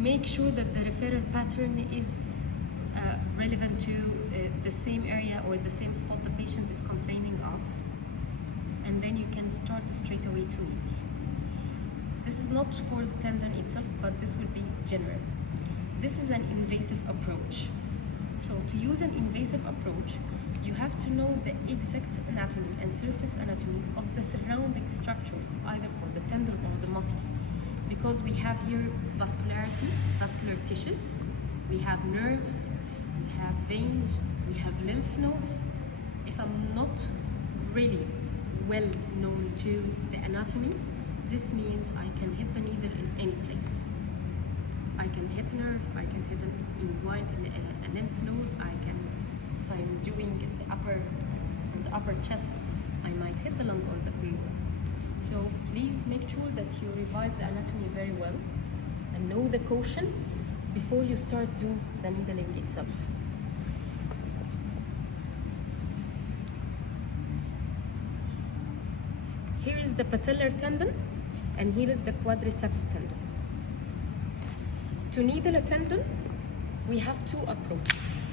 Make sure that the referral pattern is relevant to the same area or the same spot the patient is complaining of, and then you can start straight away to needle. This is not for the tendon itself, but this will be general. This is an invasive approach. So to use an invasive approach, you have to know the exact anatomy and surface anatomy of the surrounding structures, either for the tendon or the muscle. Because we have here vascularity, vascular tissues, we have nerves, we have veins, we have lymph nodes. If I'm not really well known to the anatomy, this means I can hit the needle in any place. I can hit a nerve, I can hit a lymph node, I can, if I'm doing the upper chest, I might hit the lung or the pleura. So please make sure that you revise the anatomy very well and know the caution before you start do the needling itself. Here is the patellar tendon and here is the quadriceps tendon. To needle a tendon, we have two approaches.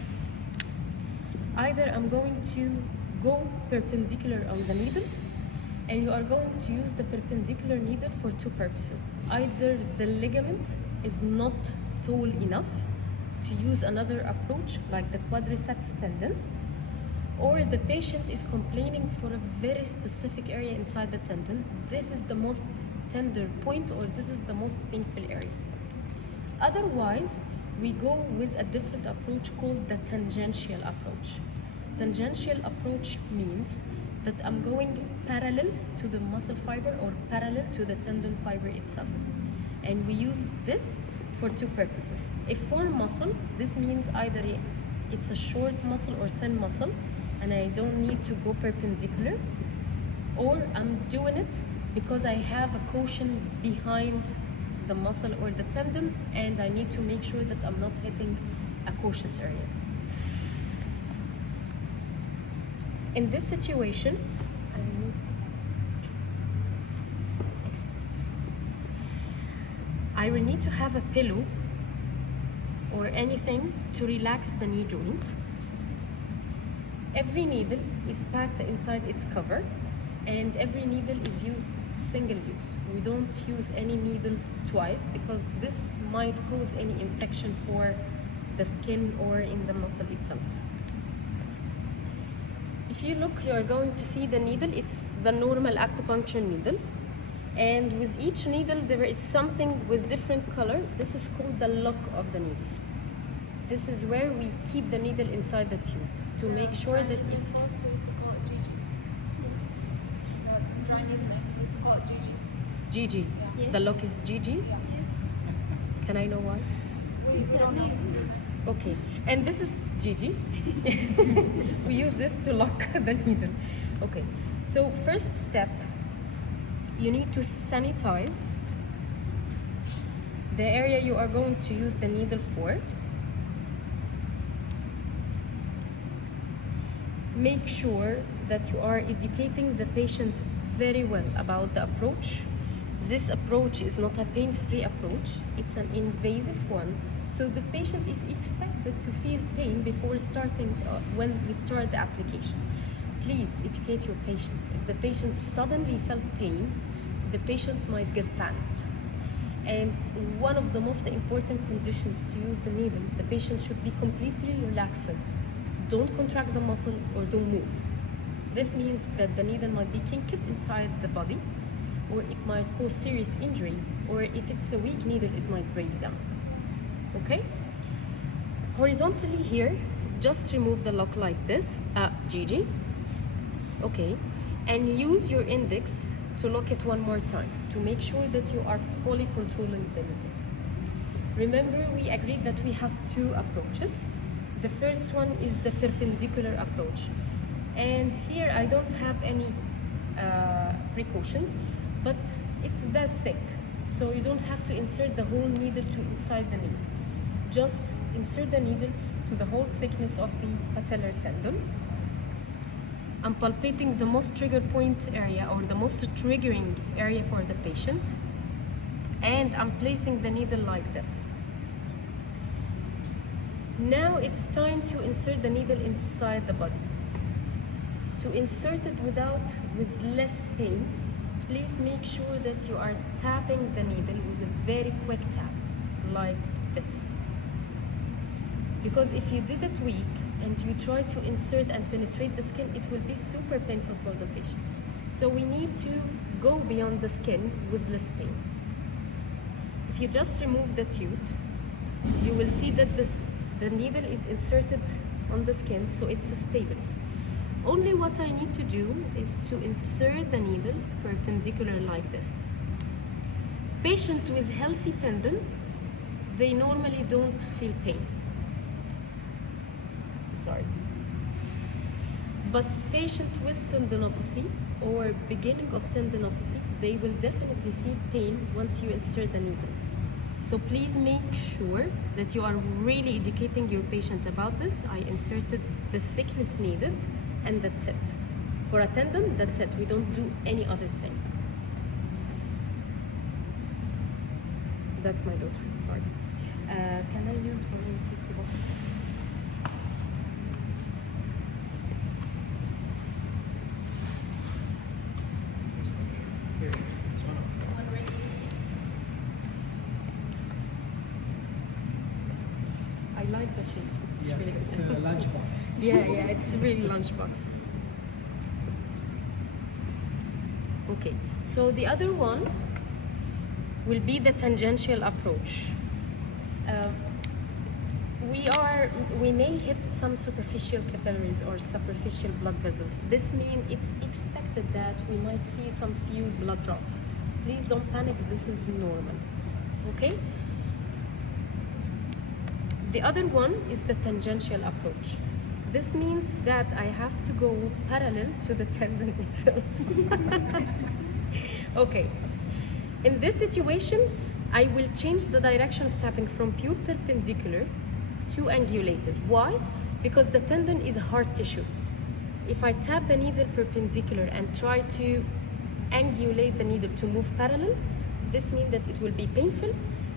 Either I'm going to go perpendicular on the needle, and you are going to use the perpendicular needle for two purposes. Either the ligament is not tall enough to use another approach like the quadriceps tendon, or the patient is complaining for a very specific area inside the tendon. This is the most tender point, or this is the most painful area. Otherwise, we go with a different approach called the tangential approach. Tangential approach means that I'm going parallel to the muscle fiber or parallel to the tendon fiber itself. And we use this for two purposes. If for muscle, this means either it's a short muscle or thin muscle, and I don't need to go perpendicular, or I'm doing it because I have a cushion behind the muscle or the tendon, and I need to make sure that I'm not hitting a cautious area. In this situation, I will need to have a pillow or anything to relax the knee joint. Every needle is packed inside its cover, and every needle is used single use. We don't use any needle twice because this might cause any infection for the skin or in the muscle itself. If you look, you are going to see the needle. It's the normal acupuncture needle, and with each needle there is something with different color. This is called the lock of the needle. This is where we keep the needle inside the tube to make sure that it's... We used to call it GG. Yes. Dry needling, we used to call it GG. GG. Yeah. The lock is GG? Yeah. Can I know why? We don't know. Okay, and this is GG. We use this to lock the needle. Okay, so first step, you need to sanitize the area you are going to use the needle for. Make sure that you are educating the patient very well about the approach. This approach is not a pain-free approach, it's an invasive one. So the patient is expected to feel pain before starting, when we start the application. Please educate your patient. If the patient suddenly felt pain, the patient might get panicked. And one of the most important conditions to use the needle, the patient should be completely relaxed. Don't contract the muscle or don't move. This means that the needle might be kinked inside the body, or it might cause serious injury, or if it's a weak needle, it might break down. Okay? Horizontally here, just remove the lock like this, GG. Okay, and use your index to lock it one more time to make sure that you are fully controlling the needle. Remember, we agreed that we have two approaches. The first one is the perpendicular approach, and here I don't have any precautions, but it's that thick, so you don't have to insert the whole needle to inside the knee. Just insert the needle to the whole thickness of the patellar tendon. I'm palpating the most trigger point area, or the most triggering area for the patient, and I'm placing the needle like this. Now it's time to insert the needle inside the body. To insert it with less pain, please make sure that you are tapping the needle with a very quick tap, like this. Because if you did it weak and you try to insert and penetrate the skin, it will be super painful for the patient. So we need to go beyond the skin with less pain. If you just remove the tube, you will see that the needle is inserted on the skin, so it's stable. Only what I need to do is to insert the needle perpendicular like this. Patient with healthy tendon, they normally don't feel pain. Sorry. But patient with tendinopathy or beginning of tendinopathy, they will definitely feel pain once you insert the needle. So please make sure that you are really educating your patient about this. I inserted the thickness needed and that's it. For a tendon, that's it. We don't do any other thing. That's my daughter, sorry. Can I use one safety box? One right here. I like the shape. It's Yes, really it's good. a lunchbox. Yeah, it's really lunchbox. Okay, so the other one will be the tangential approach. We may hit some superficial capillaries or superficial blood vessels. This means it's expected that we might see some few blood drops. Please don't panic, this is normal, okay? The other one is the tangential approach. This means that I have to go parallel to the tendon itself. Okay. In this situation, I will change the direction of tapping from pure perpendicular to angulated. Why? Because the tendon is hard tissue. If I tap the needle perpendicular and try to angulate the needle to move parallel, this means that it will be painful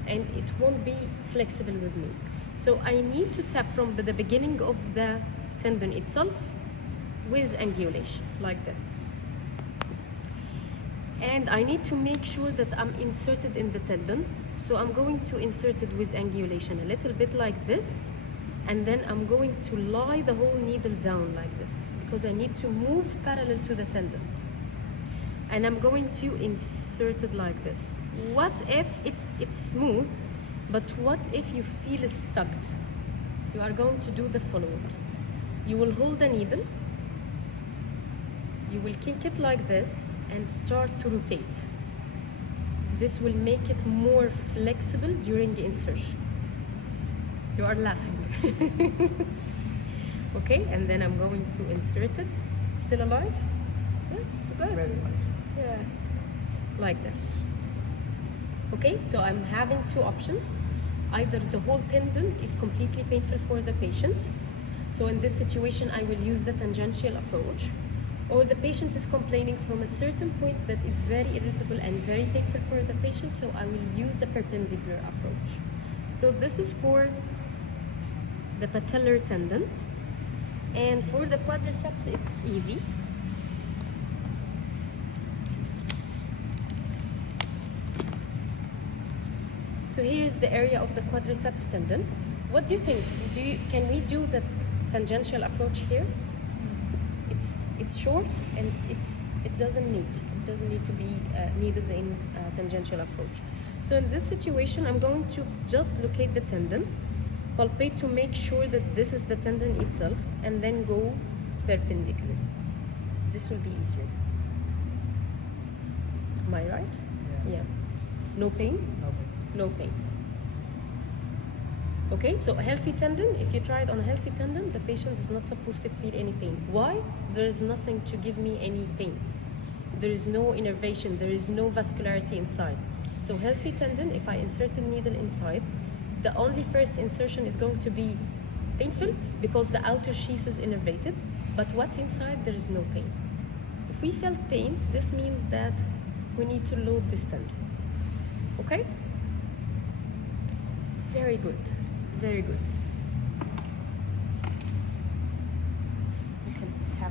and it won't be flexible with me. So I need to tap from the beginning of the tendon itself with angulation, like this. And I need to make sure that I'm inserted in the tendon. So I'm going to insert it with angulation a little bit like this. And then I'm going to lie the whole needle down like this because I need to move parallel to the tendon. And I'm going to insert it like this. What if it's smooth, but what if you feel stuck? You are going to do the following. You will hold the needle, you will kick it like this and start to rotate. This will make it more flexible during the insertion. You are laughing. Okay, and then I'm going to insert it. Still alive? Yeah, it's good. Very much. Yeah, like this. Okay, so I'm having two options. Either the whole tendon is completely painful for the patient. So in this situation, I will use the tangential approach. Or the patient is complaining from a certain point that it's very irritable and very painful for the patient, so I will use the perpendicular approach. So this is for the patellar tendon. And for the quadriceps, it's easy. So here is the area of the quadriceps tendon. What do you think? Can we do the tangential approach here? It's short and it doesn't need to be needed in tangential approach. So in this situation, I'm going to just locate the tendon, palpate to make sure that this is the tendon itself, and then go perpendicular. This will be easier. Am I right? Yeah. No pain? Okay. No pain. Okay, so a healthy tendon, if you try it on a healthy tendon, the patient is not supposed to feel any pain. Why? There is nothing to give me any pain. There is no innervation, there is no vascularity inside. So healthy tendon, if I insert a needle inside, the only first insertion is going to be painful because the outer sheath is innervated, but what's inside, there is no pain. If we felt pain, this means that we need to load this tendon. Okay? Very good, very good.